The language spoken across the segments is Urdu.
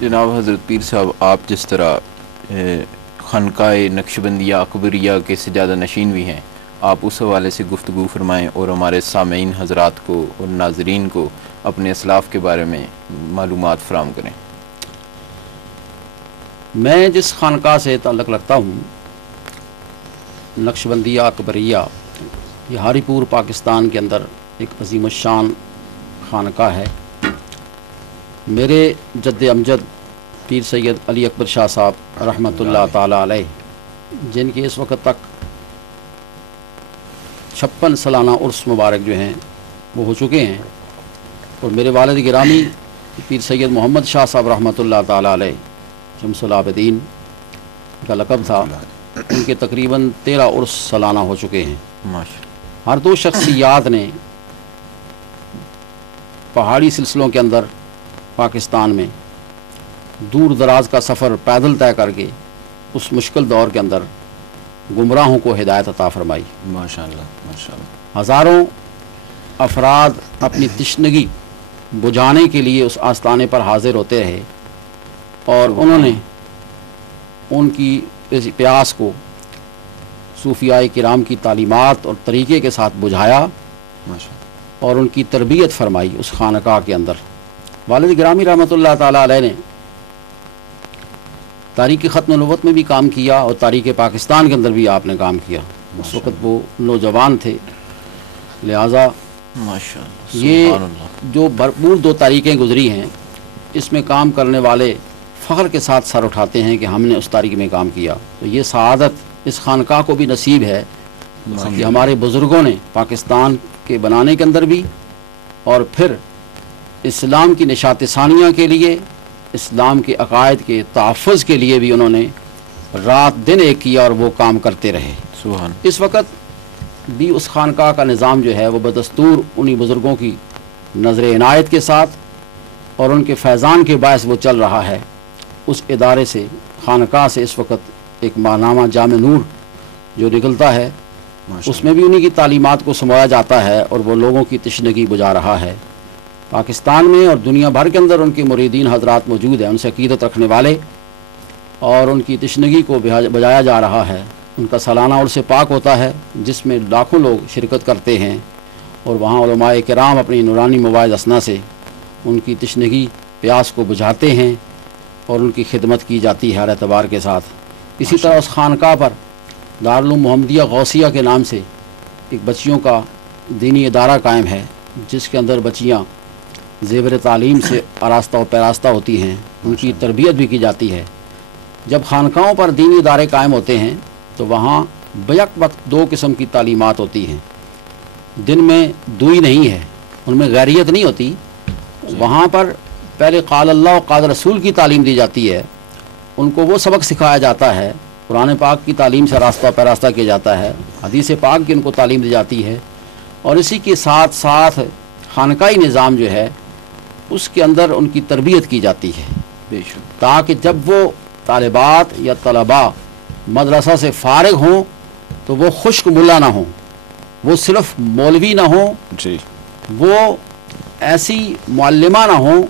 جناب حضرت پیر صاحب، آپ جس طرح خانقاہ نقشبندیہ اکبریہ کے سجادہ نشین بھی ہیں، آپ اس حوالے سے گفتگو فرمائیں اور ہمارے سامعین حضرات کو اور ناظرین کو اپنے اسلاف کے بارے میں معلومات فراہم کریں۔ میں جس خانقاہ سے تعلق رکھتا ہوں، نقشبندیہ اکبریہ، یہ ہاری پور پاکستان کے اندر ایک عظیم الشان خانقاہ ہے۔ میرے جد امجد پیر سید علی اکبر شاہ صاحب رحمۃ اللہ تعالی علیہ، جن کے اس وقت تک 56 سالانہ عرس مبارک جو ہیں وہ ہو چکے ہیں، اور میرے والد گرامی پیر سید محمد شاہ صاحب رحمۃ اللہ تعالی علیہ، شمس العابدین کا لقب تھا، ان کے تقریباً 13 عرس سالانہ ہو چکے ہیں۔ ہر دو شخصیات نے پہاڑی سلسلوں کے اندر پاکستان میں دور دراز کا سفر پیدل طے کر کے اس مشکل دور کے اندر گمراہوں کو ہدایت عطا فرمائی۔ ماشاءاللہ ماشاءاللہ۔ ہزاروں افراد اپنی تشنگی بجھانے کے لیے اس آستانے پر حاضر ہوتے رہے، اور انہوں نے ان کی اس پیاس کو صوفیاء کرام کی تعلیمات اور طریقے کے ساتھ بجھایا اور ان کی تربیت فرمائی اس خانقاہ کے اندر۔ والد گرامی رحمۃ اللہ تعالی علیہ نے تاریخ ختم نبوت میں بھی کام کیا، اور تاریخ پاکستان کے اندر بھی آپ نے کام کیا۔ اس وقت وہ نوجوان تھے، لہٰذا یہ جو بھرپور 2 تاریخیں گزری ہیں، اس میں کام کرنے والے فخر کے ساتھ سر اٹھاتے ہیں کہ ہم نے اس تاریخ میں کام کیا۔ تو یہ سعادت اس خانقاہ کو بھی نصیب ہے کہ ہمارے بزرگوں نے پاکستان کے بنانے کے اندر بھی، اور پھر اسلام کی نشاط ثانیہ کے لیے، اسلام کے عقائد کے تحفظ کے لیے بھی انہوں نے رات دن ایک کیا، اور وہ کام کرتے رہے۔ سبحان۔ اس وقت بھی اس خانقاہ کا نظام جو ہے وہ بدستور انہی بزرگوں کی نظر عنایت کے ساتھ اور ان کے فیضان کے باعث وہ چل رہا ہے۔ اس ادارے سے، خانقاہ سے اس وقت ایک ماہنامہ جامع نور جو نکلتا ہے، اس میں بھی انہی کی تعلیمات کو سمایا جاتا ہے، اور وہ لوگوں کی تشنگی بجھا رہا ہے۔ پاکستان میں اور دنیا بھر کے اندر ان کے مریدین حضرات موجود ہیں، ان سے عقیدت رکھنے والے، اور ان کی تشنگی کو بجایا جا رہا ہے۔ ان کا سالانہ عرس پاک ہوتا ہے، جس میں لاکھوں لوگ شرکت کرتے ہیں، اور وہاں علماء کرام اپنی نورانی مواعظ اسنا سے ان کی تشنگی پیاس کو بجھاتے ہیں، اور ان کی خدمت کی جاتی ہے ہر اعتبار کے ساتھ۔ اسی طرح اس خانقاہ پر دارالعلوم محمدیہ غوثیہ کے نام سے ایک بچیوں کا دینی ادارہ قائم ہے، جس کے اندر بچیاں زیور تعلیم سے آراستہ و پیراستہ ہوتی ہیں، ان کی تربیت بھی کی جاتی ہے۔ جب خانقاہوں پر دینی ادارے قائم ہوتے ہیں تو وہاں بیک وقت 2 قسم کی تعلیمات ہوتی ہیں۔ دن میں دوئی نہیں ہے، ان میں غیریت نہیں ہوتی، وہاں پر پہلے قال اللہ و قال رسول کی تعلیم دی جاتی ہے، ان کو وہ سبق سکھایا جاتا ہے، قرآن پاک کی تعلیم سے راستہ پیراستہ کیا جاتا ہے، حدیث پاک کی ان کو تعلیم دی جاتی ہے، اور اسی کے ساتھ ساتھ خانقاہی نظام جو ہے اس کے اندر ان کی تربیت کی جاتی ہے، تاکہ جب وہ طالبات یا طلباء مدرسہ سے فارغ ہوں تو وہ خشک ملا نہ ہوں، وہ صرف مولوی نہ ہوں، وہ ایسی معلمہ نہ ہوں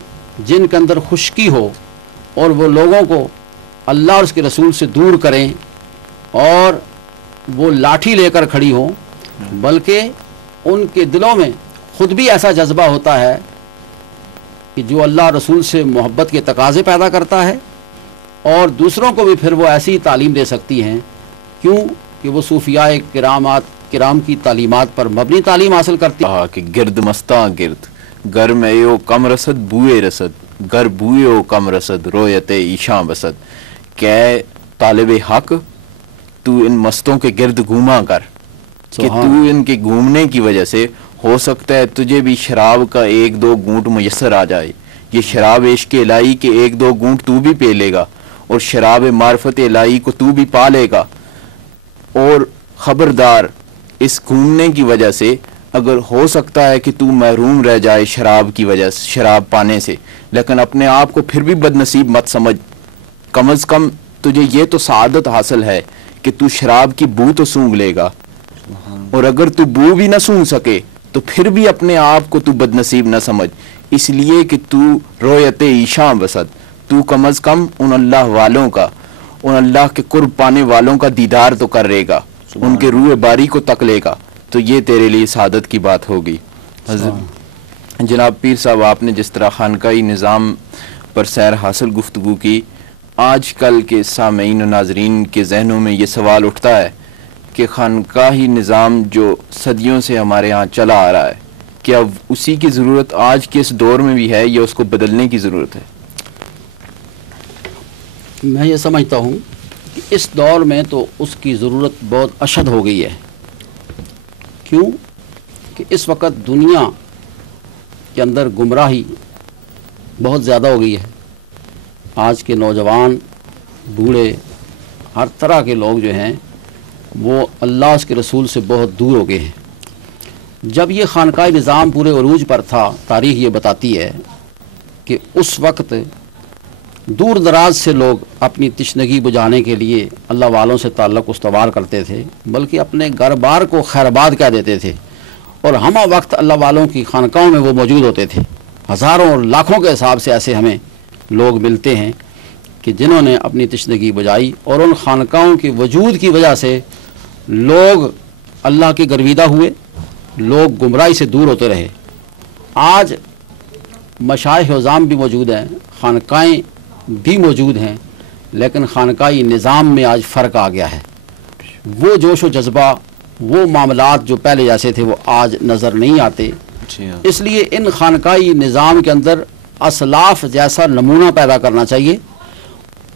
جن کے اندر خشکی ہو، اور وہ لوگوں کو اللہ اور اس کے رسول سے دور کریں، اور وہ لاٹھی لے کر کھڑی ہوں، بلکہ ان کے دلوں میں خود بھی ایسا جذبہ ہوتا ہے کہ جو اللہ رسول سے محبت کے تقاضے پیدا کرتا ہے، اور دوسروں کو بھی پھر وہ ایسی تعلیم دے سکتی ہیں، کیوں کہ وہ صوفیاء کرام کی تعلیمات پر مبنی تعلیم حاصل کرتی ہے۔ کہ گرد مستاں گرد گر میں او کم رسد بوئے رسد گر بوئے او کم رسد رویت ایشاں بسد۔ کہ طالب حق تو ان مستوں کے گرد گھوما کر، کہ تو ان کے گھومنے کی وجہ سے ہو سکتا ہے تجھے بھی شراب کا 1-2 گھونٹ میسر آ جائے۔ یہ شراب عشق الہی کے 1-2 گھونٹ تو بھی پی لے گا، اور شراب معرفت الہی کو تو بھی پا لے گا۔ اور خبردار، اس گھومنے کی وجہ سے اگر ہو سکتا ہے کہ تو محروم رہ جائے شراب کی وجہ سے، شراب پانے سے، لیکن اپنے آپ کو پھر بھی بد نصیب مت سمجھ۔ کم از کم تجھے یہ تو سعادت حاصل ہے کہ تو شراب کی بو تو سونگھ لے گا، اور اگر تو بو بھی نہ سونگھ سکے تو پھر بھی اپنے آپ کو تو بد نصیب نہ سمجھ، اس لیے کہ تو رویت ایشاں بسد، تو کم از کم ان اللہ والوں کا، ان اللہ کے قرب پانے والوں کا دیدار تو کر رہے گا، ان کے روح باری کو تک لے گا، تو یہ تیرے لیے سعادت کی بات ہوگی۔ جناب پیر صاحب، آپ نے جس طرح خانقاہی نظام پر سیر حاصل گفتگو کی، آج کل کے سامعین و ناظرین کے ذہنوں میں یہ سوال اٹھتا ہے کہ خانقاہی نظام جو صدیوں سے ہمارے ہاں چلا آ رہا ہے، کیا اسی کی ضرورت آج کے اس دور میں بھی ہے یا اس کو بدلنے کی ضرورت ہے؟ میں یہ سمجھتا ہوں کہ اس دور میں تو اس کی ضرورت بہت اشد ہو گئی ہے۔ کیوں کہ اس وقت دنیا کے اندر گمراہی بہت زیادہ ہو گئی ہے۔ آج کے نوجوان، بوڑھے، ہر طرح کے لوگ جو ہیں وہ اللہ اس کے رسول سے بہت دور ہو گئے ہیں۔ جب یہ خانقاہی نظام پورے عروج پر تھا، تاریخ یہ بتاتی ہے کہ اس وقت دور دراز سے لوگ اپنی تشنگی بجھانے کے لیے اللہ والوں سے تعلق استوار کرتے تھے، بلکہ اپنے گھر بار کو خیر آباد کہہ دیتے تھے، اور ہمہ وقت اللہ والوں کی خانقاہوں میں وہ موجود ہوتے تھے۔ ہزاروں اور لاکھوں کے حساب سے ایسے ہمیں لوگ ملتے ہیں کہ جنہوں نے اپنی تشنگی بجھائی، اور ان خانقاہوں کے وجود کی وجہ سے لوگ اللہ کے گرویدہ ہوئے، لوگ گمراہی سے دور ہوتے رہے۔ آج مشائخ عظام بھی موجود ہیں، خانقاہیں بھی موجود ہیں، لیکن خانقاہی نظام میں آج فرق آ گیا ہے۔ وہ جوش و جذبہ، وہ معاملات جو پہلے جیسے تھے وہ آج نظر نہیں آتے۔ اس لیے ان خانقاہی نظام کے اندر اسلاف جیسا نمونہ پیدا کرنا چاہیے،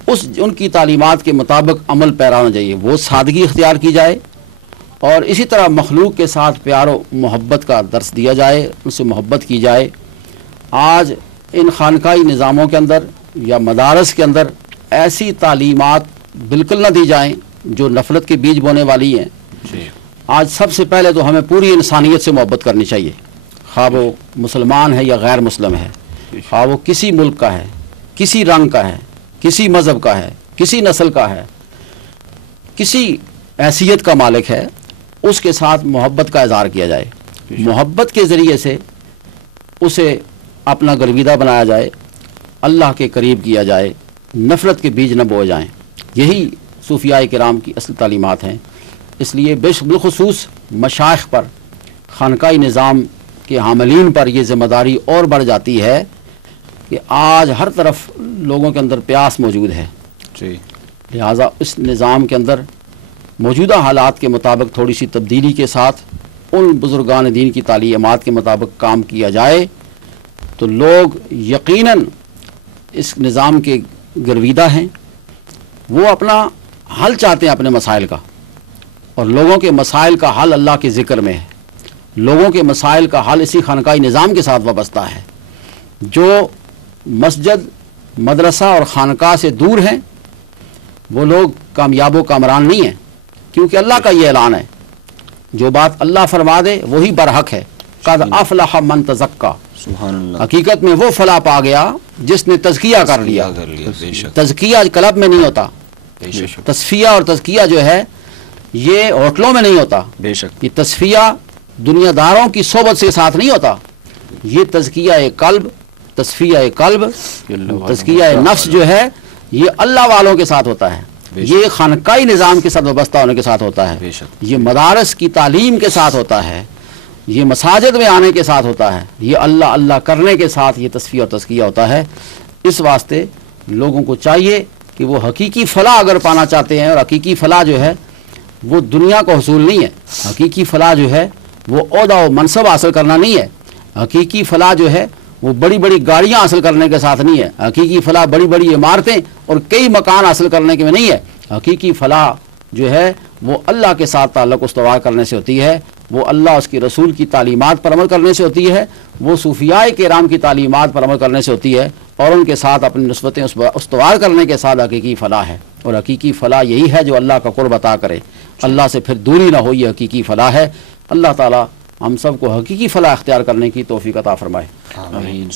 ان کی تعلیمات کے مطابق عمل پیرا ہونا چاہیے، وہ سادگی اختیار کی جائے، اور اسی طرح مخلوق کے ساتھ پیار و محبت کا درس دیا جائے، ان سے محبت کی جائے۔ آج ان خانقاہی نظاموں کے اندر یا مدارس کے اندر ایسی تعلیمات بالکل نہ دی جائیں جو نفرت کے بیج بونے والی ہیں۔ آج سب سے پہلے تو ہمیں پوری انسانیت سے محبت کرنی چاہیے، خواہ وہ مسلمان ہے یا غیر مسلم ہے، خواہ وہ کسی ملک کا ہے، کسی رنگ کا ہے، کسی مذہب کا ہے، کسی نسل کا ہے، کسی حیثیت کا مالک ہے، اس کے ساتھ محبت کا اظہار کیا جائے۔ محبت کے ذریعے سے اسے اپنا گرویدہ بنایا جائے، اللہ کے قریب کیا جائے، نفرت کے بیج نہ بوئے جائیں۔ یہی صوفیاء کرام کی اصل تعلیمات ہیں۔ اس لیے بالخصوص مشائخ پر، خانقاہی نظام کے حاملین پر یہ ذمہ داری اور بڑھ جاتی ہے کہ آج ہر طرف لوگوں کے اندر پیاس موجود ہے، لہٰذا اس نظام کے اندر موجودہ حالات کے مطابق تھوڑی سی تبدیلی کے ساتھ ان بزرگان دین کی تعلیمات کے مطابق کام کیا جائے تو لوگ یقیناً اس نظام کے گرویدہ ہیں، وہ اپنا حل چاہتے ہیں اپنے مسائل کا، اور لوگوں کے مسائل کا حل اللہ کے ذکر میں ہے۔ لوگوں کے مسائل کا حل اسی خانقاہی نظام کے ساتھ وابستہ ہے۔ جو مسجد، مدرسہ اور خانقاہ سے دور ہیں وہ لوگ کامیاب و کامران نہیں ہیں، کیونکہ اللہ کا یہ اعلان ہے، جو بات اللہ فرما دے وہی برحق ہے۔ قد افلح من تزکا، سبحان اللہ، حقیقت میں وہ فلاح پا گیا جس نے تزکیہ کر لیا۔ بے شک، تزکیہ کلب میں نہیں ہوتا، بے شک، تصفیہ اور تزکیہ جو ہے یہ ہوٹلوں میں نہیں ہوتا، بے شک، یہ تصفیہ دنیا داروں کی صحبت سے ساتھ نہیں ہوتا، یہ تزکیہ قلب، تصفیہ قلب، تزکیہ نفس جو ہے یہ اللہ والوں کے ساتھ ہوتا ہے، یہ خانقاہی نظام کے ساتھ وابستہ ہونے کے ساتھ ہوتا ہے، بے شک، یہ مدارس کی تعلیم کے ساتھ ہوتا ہے، یہ مساجد میں آنے کے ساتھ ہوتا ہے، یہ اللہ اللہ کرنے کے ساتھ یہ تصفیہ اور تزکیہ ہوتا ہے۔ اس واسطے لوگوں کو چاہیے کہ وہ حقیقی فلاح اگر پانا چاہتے ہیں، اور حقیقی فلاح جو ہے وہ دنیا کو حصول نہیں ہے، حقیقی فلاح جو ہے وہ عہدہ و منصب حاصل کرنا نہیں ہے، حقیقی فلاح جو ہے وہ بڑی بڑی گاڑیاں حاصل کرنے کے ساتھ نہیں ہے، حقیقی فلاح بڑی بڑی عمارتیں اور کئی مکان حاصل کرنے کے میں نہیں ہے، حقیقی فلاح جو ہے وہ اللہ کے ساتھ تعلق استوار کرنے سے ہوتی ہے، وہ اللہ اس کی رسول کی تعلیمات پر عمل کرنے سے ہوتی ہے، وہ صوفیاء کرام کی تعلیمات پر عمل کرنے سے ہوتی ہے، اور ان کے ساتھ اپنی نسبتیں استوار کرنے کے ساتھ حقیقی فلاح ہے۔ اور حقیقی فلاح یہی ہے جو اللہ کا قرب عطا کرے، اللہ سے پھر دوری نہ ہو، یہ حقیقی فلاح ہے۔ اللہ تعالی ہم سب کو حقیقی فلاح اختیار کرنے کی توفیق عطا فرمائے۔ آمین۔